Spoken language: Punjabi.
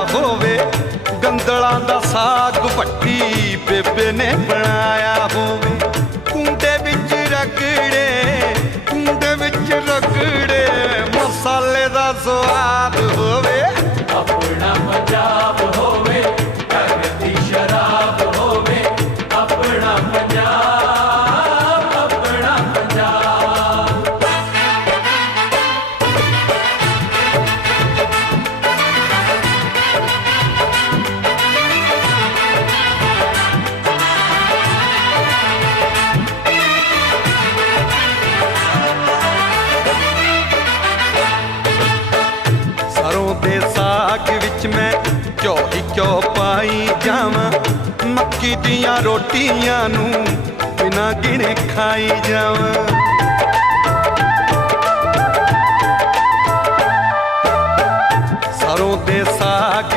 ਹੋਵੇ ਗੰਦਲਾਂ ਦਾ ਸਾਗ ਭੱਟੀ ਬੇਬੇ ਨੇ ਬਣਾਇਆ ਹੋਵੇ। ਕੁੰਡੇ ਵਿੱਚ ਰਗੜੇ, ਕੁੰਡੇ ਵਿੱਚ ਰਗੜੇ, ਮਸਾਲੇ ਦਾ ਸਵਾਦ ਹੋਵੇ। ਆਪਣਾ ਪੰਜਾਬ ਵਿੱਚ ਮੈਂ ਘਿਓ ਹੀ ਘਿਓ ਪਾਈ ਜਾਵਾਂ? ਮੱਕੀ ਦੀਆਂ ਰੋਟੀਆਂ ਨੂੰ ਬਿਨਾਂ ਗਿਣੇ ਖਾਈ ਜਾਵਾਂ। ਸਰੋਂ ਦੇ ਸਾਗ